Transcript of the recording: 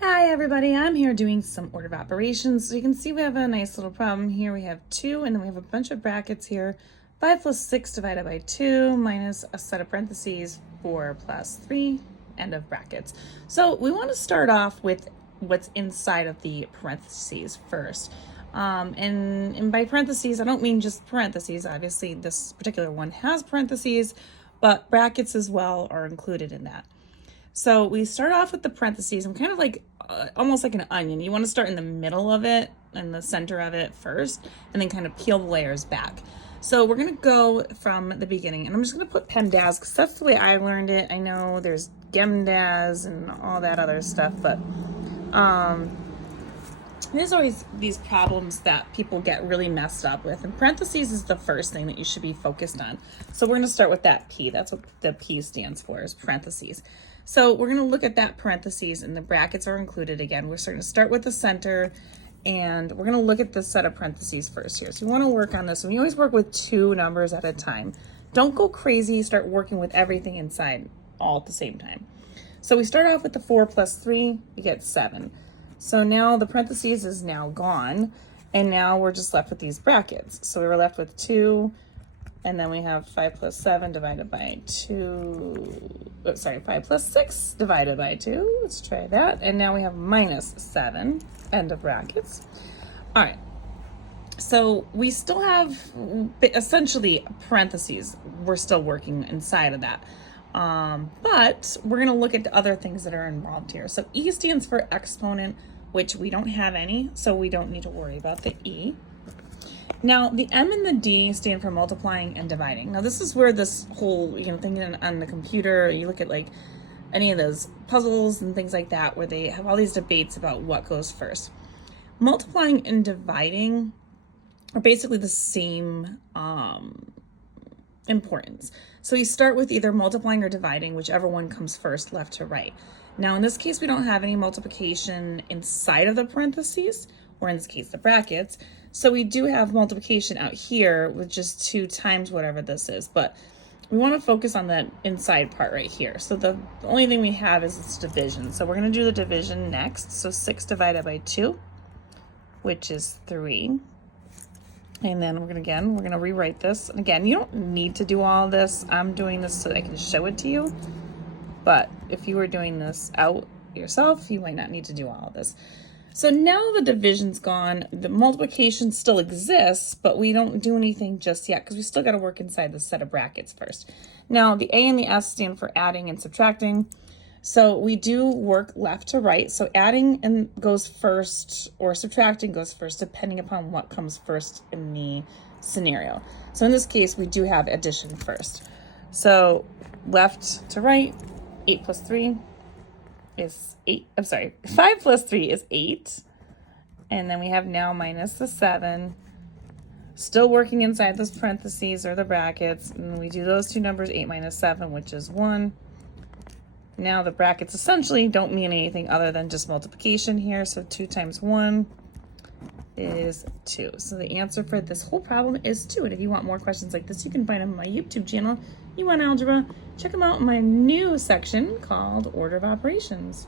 Hi everybody, I'm here doing some order of operations. So you can see we have a nice little problem here. We have 2 and then we have a bunch of brackets here. 5 plus 6 divided by 2 minus a set of parentheses, 4 plus 3, end of brackets. So we want to start off with what's inside of the parentheses first. And by parentheses, I don't mean just parentheses. Obviously, this particular one has parentheses, but brackets as well are included in that. So we start off with the parentheses. I'm kind of like almost like an onion. You want to start in the middle of it and the center of it first, and then kind of peel the layers back. So we're going to go from the beginning, and I'm just going to put PEMDAS because that's the way I learned it. I know there's GEMDAS and all that other stuff, but there's always these problems that people get really messed up with, and parentheses is the first thing that you should be focused on. So we're going to start with that P. That's what the P stands for, is parentheses. So we're going to look at that parentheses, and the brackets are included again. We're starting to start with the center, and we're going to look at this set of parentheses first here. So you want to work on this, and you always work with 2 numbers at a time. Don't go crazy. Start working with everything inside all at the same time. So we start off with the 4 plus 3, you get 7. So now the parentheses is now gone, and now we're just left with these brackets. So we were left with 2, and then we have 5 plus 7 divided by 5 plus 6 divided by 2. Let's try that. And now we have minus 7, end of brackets. All right. So we still have essentially parentheses. We're still working inside of that. But we're going to look at the other things that are involved here. So E stands for exponent, which we don't have any, so we don't need to worry about the E. Now, the M and the D stand for multiplying and dividing. Now, this is where this whole, thing on the computer, you look at like any of those puzzles and things like that, where they have all these debates about what goes first. Multiplying and dividing are basically the same importance. So you start with either multiplying or dividing, whichever one comes first, left to right. Now, in this case, we don't have any multiplication inside of the parentheses, or in this case, the brackets. So we do have multiplication out here with just 2 times whatever this is, but we want to focus on that inside part right here. So the only thing we have is this division. So we're going to do the division next. So 6 divided by 2, which is 3. And then we're going to rewrite this. And again, you don't need to do all this. I'm doing this so that I can show it to you. But if you were doing this out yourself, you might not need to do all of this. So now the division's gone, the multiplication still exists, but we don't do anything just yet because we still got to work inside the set of brackets first. Now the A and the S stand for adding and subtracting. So we do work left to right. So adding goes first, or subtracting goes first, depending upon what comes first in the scenario. So in this case, we do have addition first. So left to right, 8 plus 3 is 8. 5 plus 3 is 8. And then we have now minus the 7. Still working inside those parentheses or the brackets. And we do those 2 numbers, 8 minus 7, which is 1. Now the brackets essentially don't mean anything other than just multiplication here. So 2 times 1 is 2. So the answer for this whole problem is 2. And if you want more questions like this, you can find them on my YouTube channel. You want algebra? Check them out in my new section called Order of Operations.